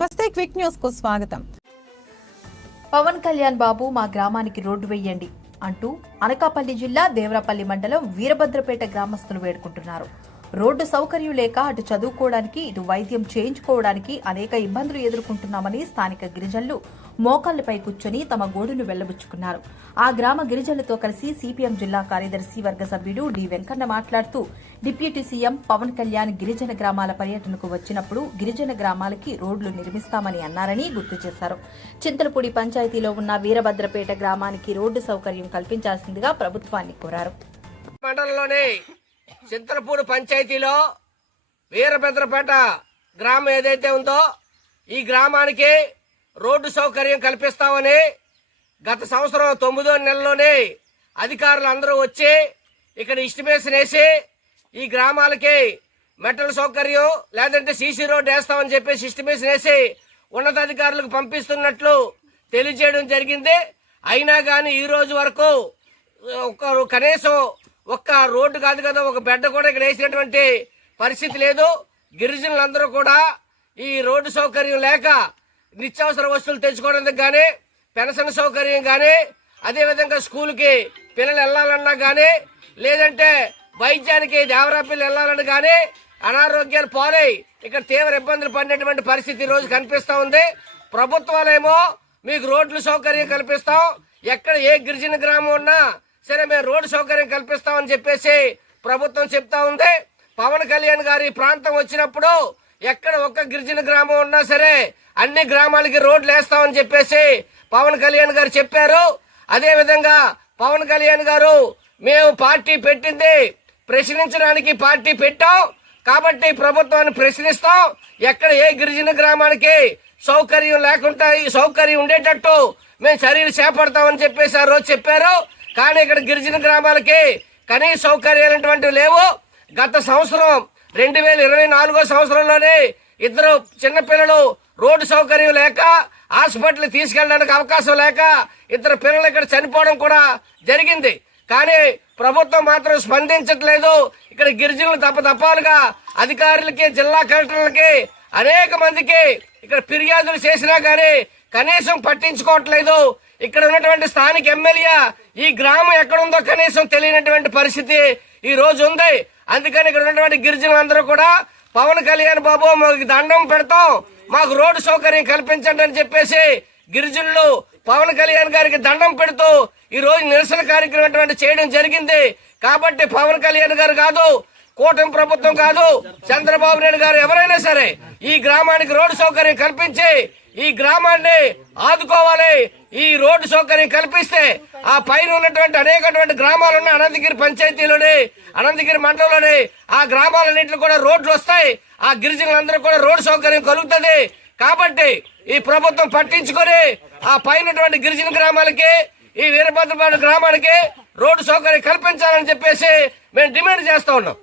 నమస్తే, quick news కు స్వాగతం. పవన్ కళ్యాణ్ బాబు మా గ్రామానికి రోడ్డు వేయండి అంటూ అనకాపల్లి జిల్లా దేవరాపల్లి మండలం వీరభద్రపేట గ్రామస్తులు వేడుకుంటున్నారు. రోడ్డు సౌకర్యం లేక అటు చదువుకోవడానికి ఇటు వైద్యం చేయించుకోవడానికి అనేక ఇబ్బందులు ఎదుర్కొంటున్నామని స్థానిక గిరిజనులు మోకాళ్లపై కూర్చొని తమ గోడును వెళ్లబుచ్చుకున్నారు. ఆ గ్రామ గిరిజనులతో కలిసి సిపిఎం జిల్లా కార్యదర్శి వర్గ సభ్యుడు డి వెంకన్న మాట్లాడుతూ డిప్యూటీ సీఎం పవన్ కళ్యాణ్ గిరిజన గ్రామాల పర్యటనకు వచ్చినప్పుడు గిరిజన గ్రామాలకి రోడ్లు నిర్మిస్తామని అన్నారని గుర్తు చేశారు. చింతలపూడి పంచాయతీలో ఉన్న వీరభద్రపేట గ్రామానికి రోడ్డు సౌకర్యం కల్పించాల్సిందిగా ప్రభుత్వాన్ని కోరారు. చింతలపూడి పంచాయతీలో వీరభద్రపేట గ్రామం ఏదైతే ఉందో ఈ గ్రామానికి రోడ్డు సౌకర్యం కల్పిస్తామని గత సంవత్సరం 9వ నెలలోనే అధికారులు అందరూ వచ్చి ఇక్కడ ఎస్టిమేషన్ వేసి ఈ గ్రామాలకి మెటల్ సౌకర్యం లేదంటే సీసీ రోడ్డు వేస్తామని చెప్పేసి ఎస్టిమేషన్ వేసి ఉన్నతాధికారులకు పంపిస్తున్నట్లు తెలియజేయడం జరిగింది. అయినా కానీ ఈ రోజు వరకు కనీసం ఒక్క రోడ్డు కాదు కదా, ఒక బెడ్ కూడా ఇక్కడ వేసినటువంటి పరిస్థితి లేదు. గిరిజనులందరూ కూడా ఈ రోడ్డు సౌకర్యం లేక నిత్యావసర వస్తువులు తెచ్చుకోవడానికి కానీ, పెన్షన్ సౌకర్యం కానీ, అదేవిధంగా స్కూల్కి పిల్లలు వెళ్ళాలన్నా కానీ, లేదంటే వైద్యానికి దేవరాపల్లి వెళ్ళాలని కానీ అనారోగ్యాలు పాలై ఇక్కడ తీవ్ర ఇబ్బందులు పడినటువంటి పరిస్థితి ఈ రోజు కనిపిస్తా ఉంది. ప్రభుత్వాలేమో మీకు రోడ్లు సౌకర్యం కల్పిస్తాం, ఎక్కడ ఏ గిరిజన గ్రామం ఉన్నా సరే మేము రోడ్డు సౌకర్యం కల్పిస్తామని చెప్పేసి ప్రభుత్వం చెప్తా ఉంది. పవన్ కళ్యాణ్ గారి ప్రాంతం వచ్చినప్పుడు ఎక్కడ ఒక్క గిరిజన గ్రామం ఉన్నా సరే అన్ని గ్రామాలకి రోడ్లు వేస్తామని చెప్పేసి పవన్ కళ్యాణ్ గారు చెప్పారు. అదే విధంగా పవన్ కళ్యాణ్ గారు మేము పార్టీ పెట్టింది ప్రశ్నించడానికి పార్టీ పెట్టాం కాబట్టి ప్రభుత్వాన్ని ప్రశ్నిస్తాం, ఎక్కడ ఏ గిరిజన గ్రామానికి సౌకర్యం లేకుండా సౌకర్యం ఉండేటట్టు మేము చర్యలు చేపడతామని చెప్పేసి ఆ రోజు చెప్పారు. కానీ ఇక్కడ గిరిజన గ్రామాలకి కనీస సౌకర్యాలు లేవు. గత సంవత్సరం 2024 సంవత్సరంలోనే ఇద్దరు చిన్నపిల్లలు రోడ్డు సౌకర్యం లేక హాస్పిటల్ తీసుకెళ్ళడానికి అవకాశం లేక ఇద్దరు పిల్లలు ఇక్కడ చనిపోవడం కూడా జరిగింది. కానీ ప్రభుత్వం మాత్రం స్పందించట్లేదు. ఇక్కడ గిరిజనులు తప్పతప్పాలుగా అధికారులకి జిల్లా కలెక్టర్లకి అనేక మందికి ఇక్కడ ఫిర్యాదులు చేసినా కానీ కనీసం పట్టించుకోవట్లేదు. ఇక్కడ ఉన్నటువంటి స్థానిక ఎమ్మెల్యే ఈ గ్రామం ఎక్కడుందో కనీసం తెలియనటువంటి పరిస్థితి ఈ రోజు ఉంది. అందుకని ఇక్కడ ఉన్నటువంటి గిరిజనులందరూ కూడా పవన్ కళ్యాణ్ బాబు మాకు దండం పెడతాం, మాకు రోడ్డు సౌకర్యం కల్పించండి అని చెప్పేసి గిరిజనులు పవన్ కళ్యాణ్ గారికి దండం పెడుతూ ఈ రోజు నిరసన కార్యక్రమం చేయడం జరిగింది. కాబట్టి పవన్ కళ్యాణ్ గారు కాదు, కూటమి ప్రభుత్వం కాదు, చంద్రబాబు నాయుడు గారు ఎవరైనా సరే ఈ గ్రామానికి రోడ్డు సౌకర్యం కల్పించి ఈ గ్రామాన్ని ఆదుకోవాలి. ఈ రోడ్డు సౌకర్యం కల్పిస్తే ఆ పైన ఉన్నటువంటి అనేకటువంటి గ్రామాలున్న అనంతగిరి పంచాయతీలోని అనంతగిరి మండలంలోని ఆ గ్రామాలన్నింటిలో కూడా రోడ్లు వస్తాయి. ఆ గిరిజనులందరూ కూడా రోడ్డు సౌకర్యం కలుగుతుంది. కాబట్టి ఈ ప్రభుత్వం పట్టించుకొని ఆ పైన గిరిజన గ్రామాలకి ఈ వీరభద్రపేట గ్రామానికి రోడ్డు సౌకర్యం కల్పించాలని చెప్పేసి మేము డిమాండ్ చేస్తా ఉన్నాం.